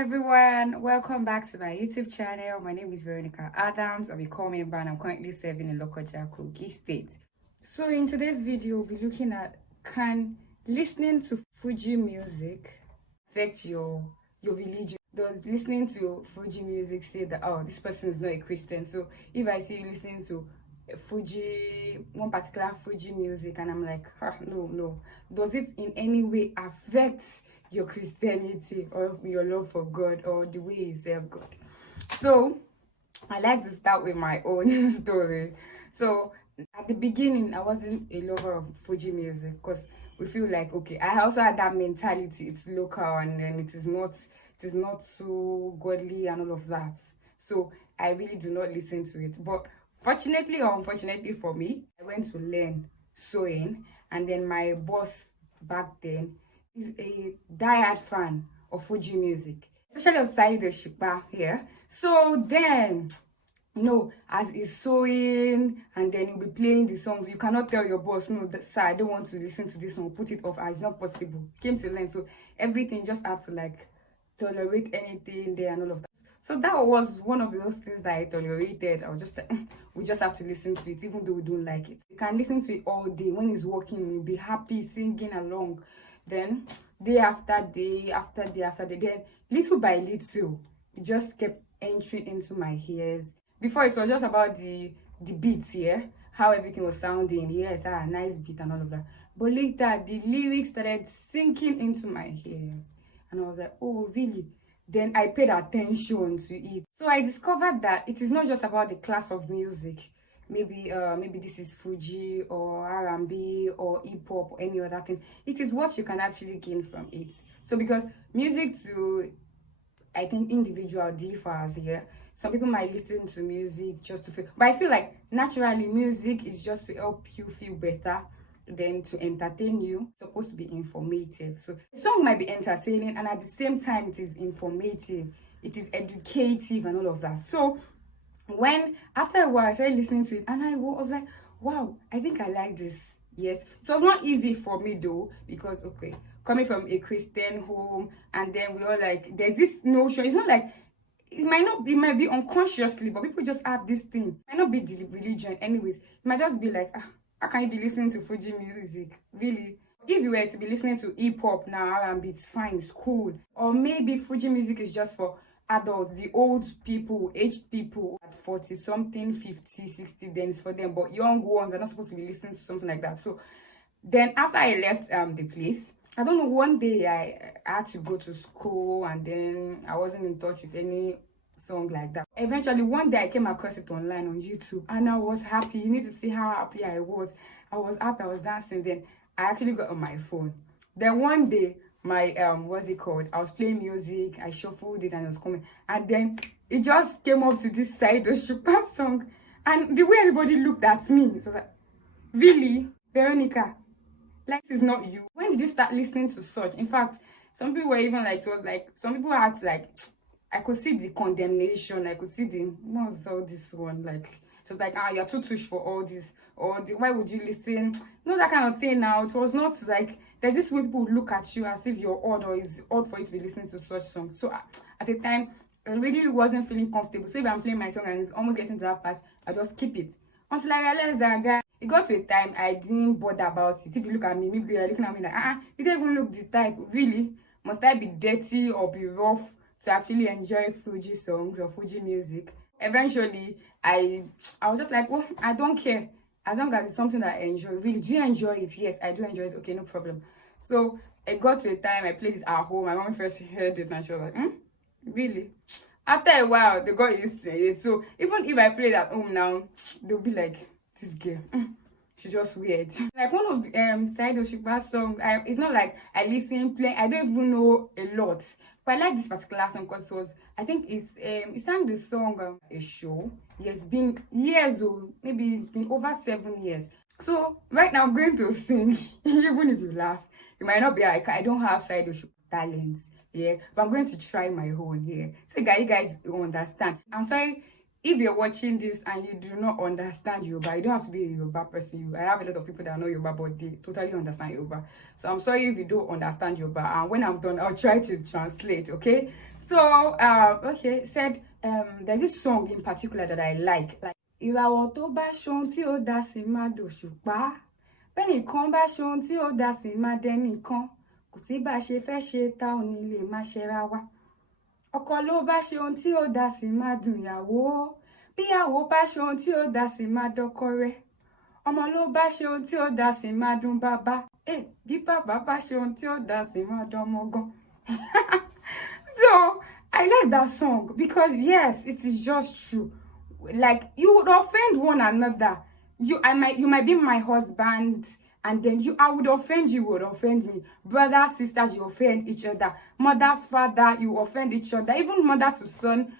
Everyone, welcome back to my YouTube channel. My name is Veronica Adams. I'll be calling back. I'm currently serving in Lokoja, Kogi State. So in today's video, we'll be looking at, can listening to Fuji music affect your religion? Does listening to Fuji music say that, oh, this person is not a Christian? So if I see you listening to one particular Fuji music and I'm like, no, does it in any way affect your Christianity or your love for God or the way you serve God? So I like to start with my own story. So at the beginning, I wasn't a lover of Fuji music because we feel like, okay, I also had that mentality, it's local and then it is not so godly and all of that. So I really do not listen to it. But fortunately or unfortunately for me, I went to learn sewing, and then my boss back then is a diehard fan of Fuji music, especially of Saheed Osupa here. So then, as he's sewing and then he'll be playing the songs, you cannot tell your boss, no, sir, I don't want to listen to this song, put it off. It's not possible. Came to learn, so everything just have to like tolerate anything there and all of that. So that was one of those things that I tolerated. I was just like, we just have to listen to it, even though we don't like it. You can listen to it all day. When it's working, you'll be happy singing along. Then day after day, after day after day, then little by little, it just kept entering into my ears. Before it was just about the beats here, how everything was sounding. Yes, a nice beat and all of that. But later, the lyrics started sinking into my ears. And I was like, oh, really? Then I paid attention to it. So I discovered that it is not just about the class of music. Maybe this is Fuji or R&B or hip hop or any other thing. It is what you can actually gain from it. So because music to, I think, individual differs here. Some people might listen to music just to feel, but I feel like naturally music is just to help you feel better than to entertain you. It's supposed to be informative. So the song might be entertaining and at the same time it is informative, it is educative and all of that. So when after a while I started listening to it and I was like, wow, I think I like this. Yes, it was not easy for me though, because okay, coming from a Christian home, and then we all like, there's this notion, it's not like it might be unconsciously, but people just have this thing. It might not be the religion anyways. It might just be like, how can you be listening to Fuji music? Really? If you were to be listening to hip hop now, R&B, it's fine, it's cool. Or maybe Fuji music is just for adults, the old people, aged people at 40 something, 50, 60, then it's for them. But young ones are not supposed to be listening to something like that. So then after I left the place, I don't know, one day I had to go to school and then I wasn't in touch with any song like that. Eventually one day I came across it online on YouTube and I was happy. You need to see how happy I was. I was happy, I was dancing. Then I actually got on my phone. Then one day my what's it called, I was playing music, I shuffled it and it was coming, and then it just came up to this Saheed Osupa song, and the way everybody looked at me, it was like, really, Veronica, like, this is not you. When did you start listening to such? In fact, some people were even like, it was like, some people had to like, I could see the condemnation, I could see what's all this one, like, it was like, you're too tush for all this, or why would you listen? No, that kind of thing. Now it was not like, there's this way people look at you as if you're odd or it's odd for you to be listening to such songs. So at the time, I really wasn't feeling comfortable. So if I'm playing my song and it's almost getting to that part, I just keep it until I realized that guy. It got to a time I didn't bother about it. If you look at me, maybe you're looking at me like, you don't even look the type. Really? Must I be dirty or be rough to actually enjoy Fuji songs or Fuji music? Eventually, I was just like, oh, I don't care. As long as it's something that I enjoy. Really, do you enjoy it? Yes, I do enjoy it. Okay, no problem. So it got to a time I played it at home. My mom first heard it and she was like, really? After a while, they got used to it. So even if I play it at home now, they'll be like, this girl, she's just weird. Like one of the Saheed Osupa songs, it's not like I listen, play, I don't even know a lot. But I like this particular song because it was, I think he sang the song a show. It's been years old, maybe it's been over 7 years. So right now I'm going to sing, even if you laugh. It might not be like, I don't have Saheed Osupa talents, yeah, but I'm going to try my own here. So you guys understand. I'm sorry if you're watching this and you do not understand Yoruba. You don't have to be a Yoruba person. I have a lot of people that know Yoruba, but they totally understand Yoruba. So I'm sorry if you don't understand Yoruba. And when I'm done, I'll try to translate, okay? So okay, said there's this song in particular that I like ìràwọ̀ tó bá ṣohun tí ó dá sí má dòṣùpá bẹ́nìkan bá ṣohun tí ó dá sí má dẹ́nìkan kò sí bá ṣe fẹ́ ṣe tá ò ní lè má ṣera wa ọkọ ló bá ṣohun tí ó dá sí má dùnyàwó bíyàwó bá ṣohun tí ó dá sí má dọ́kọ rẹ̀ ọmọ ló bá ṣohun tí ó dá sí má dùn bàbá bí bàbá bá ṣohun tí ó dá sí má dánmọ́ gan. So I like that song because yes, it is just true. Like you would offend one another. You might be my husband, and then I would offend you, would offend me. Brother, sisters, you offend each other. Mother, father, you offend each other. Even mother to son,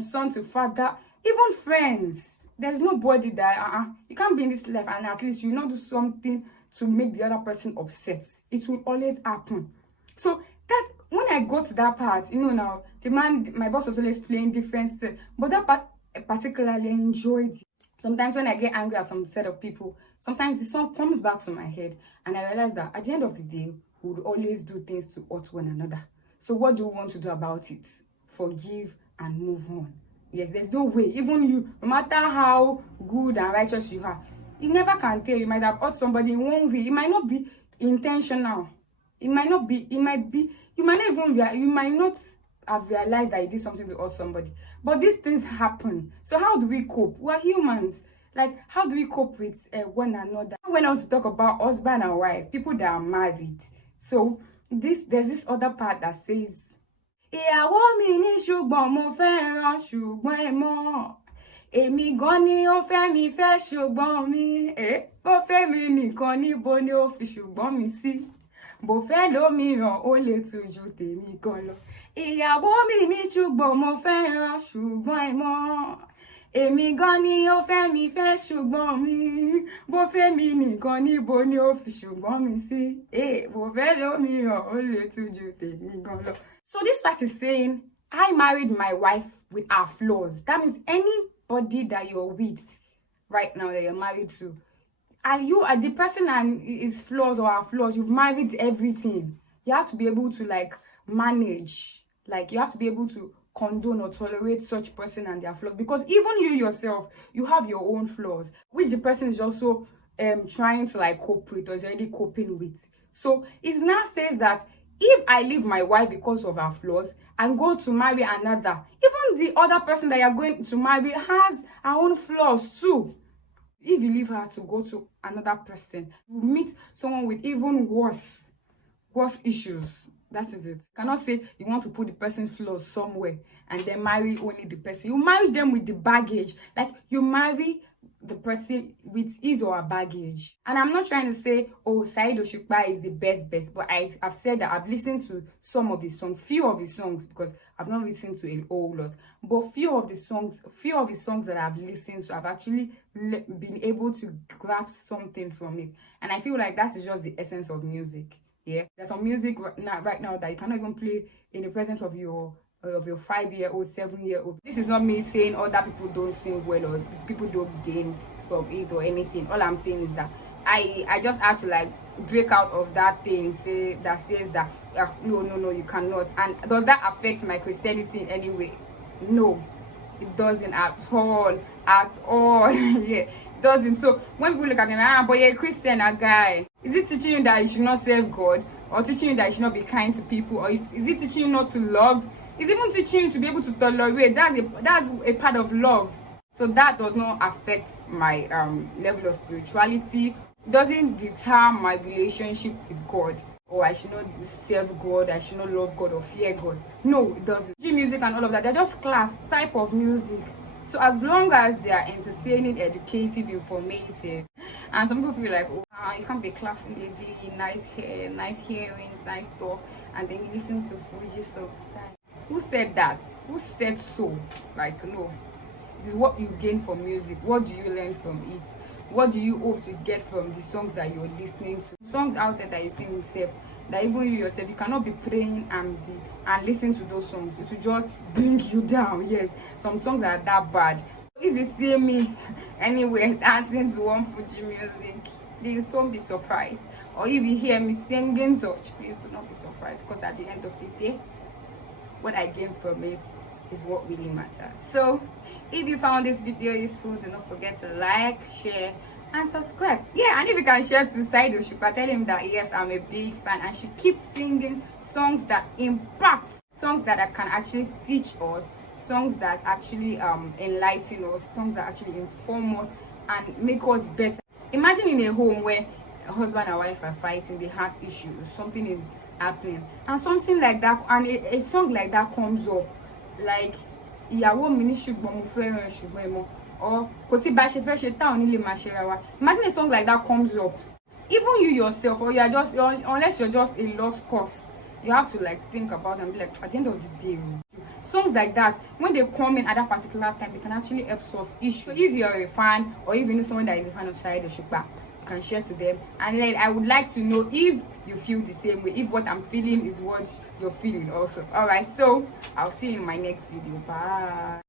son to father, even friends. There's nobody that you can't be in this life and at least you not do something to make the other person upset. It will always happen. So that when I got to that part, now my boss was always playing different stuff, but that part I particularly enjoyed it. Sometimes when I get angry at some set of people, sometimes the song comes back to my head and I realize that at the end of the day, we would always do things to hurt one another. So what do we want to do about it? Forgive and move on. Yes, there's no way, even you, no matter how good and righteous you are, you never can tell. You might have hurt somebody in one way. It might not be intentional. You might not have realized that you did something to hurt somebody. But these things happen. So how do we cope? We're humans. Like, how do we cope with one another? I went on to talk about husband and wife, people that are married. So there's this other part that says, ìyàwó mi ní ṣùgbọ́n mo fẹ́ràn ṣùgbọ́n ẹ mọ̀. Èmi gan ni ó fẹ́ mi fẹ́ ṣùgbọ́n mi. Ó fẹ́ mi nìkan níbo ni ó fi ṣùgbọ́n mi sí. Bó fẹ́ lómìíràn ó lè tún ju tèmi gan lọ. Ìyàwó mi ní ṣùgbọ́n mo fẹ́ràn ṣùgbọ́n ẹ mọ̀. Èmi gan ni ó fẹ́ mi fẹ́ ṣùgbọ́n mi. Bó fẹ́ mi nìkan níbo ni ó fi ṣùgbọ́n mi sí. Bó fẹ́ lómìíràn ó lè tún ju tèmi gan lọ. So this part is saying, I married my wife with her flaws. That means anybody that you're with right now that you're married to, you are the person and his flaws or her flaws, you've married everything. You have to be able to manage. You have to be able to condone or tolerate such person and their flaws. Because even you yourself, you have your own flaws, which the person is also trying to cope with or is already coping with. So it now says that if I leave my wife because of her flaws and go to marry another, even the other person that you're going to marry has her own flaws too. If you leave her to go to another person, you meet someone with even worse issues. That is it. You cannot say you want to put the person's flaws somewhere and then marry only the person. You marry them with the baggage. You marry the person with his or her baggage. And I'm not trying to say, oh, Saheed Osupa is the best, but I've said that I've listened to some of his songs, few of his songs, because I've not listened to a whole lot. But few of his songs that I've listened to, I've actually been able to grasp something from it. And I feel like that is just the essence of music. Yeah, there's some music right now that you cannot even play in the presence of your 5-year-old, 7-year-old. This is not me saying other people don't sing well or people don't gain from it or anything. All I'm saying is that I just had to break out of that thing says that no, you cannot. And does that affect my Christianity in any way? No, it doesn't at all. Yeah, it doesn't. So when people look at me, but you're a Christian, a guy, is it teaching you that you should not serve God, or teaching you that you should not be kind to people, or is it teaching you not to love? It's even teaching you to be able to tolerate. That's a part of love. So that does not affect my level of spirituality. It doesn't deter my relationship with God. Or I should not serve God, I should not love God or fear God. No, it doesn't. Music and all of that, they're just class type of music. So as long as they are entertaining, educative, informative, and some people feel like, oh, you can't be a classy lady, nice hair, nice earrings, nice stuff, and then you listen to Fuji songs. Who said that? Who said so? No. This is what you gain from music. What do you learn from it? What do you hope to get from the songs that you're listening to? Songs out there that you sing yourself, that even you yourself, you cannot be praying and listen to those songs. It will just bring you down. Yes, some songs are that bad. If you see me anywhere dancing to one Fuji music, please don't be surprised. Or if you hear me singing such, please do not be surprised, because at the end of the day, what I gain from it is what really matters. So if you found this video useful, do not forget to like, share and subscribe. Yeah, and if you can share to Saheed Osupa, tell him that yes, I'm a big fan and she keeps singing songs that impact, songs that can actually teach us, songs that actually enlighten us, songs that actually inform us and make us better. Imagine in a home where a husband and wife are fighting, they have issues, something is happening, and something like that, and a song like that comes up, like ìyàwó mi ní ṣùgbọ́n mo fẹ́ràn ṣùgbọ́n ẹ mọ̀, or kò sí bá ṣe fẹ́ ṣe tá ò ní lè máa ṣe ra wa. Imagine a song like that comes up, even you yourself, or you are just, unless you're just a lost cause, you have to like think about and be like, at the end of the day, songs like that, when they come in at that particular time, they can actually help solve issues. So if you're a fan, or if you know someone that is a fan of Saheed Osupa, you can share to them. And then I would like to know if you feel the same way, if what I'm feeling is what you're feeling also. All right, so I'll see you in my next video. Bye.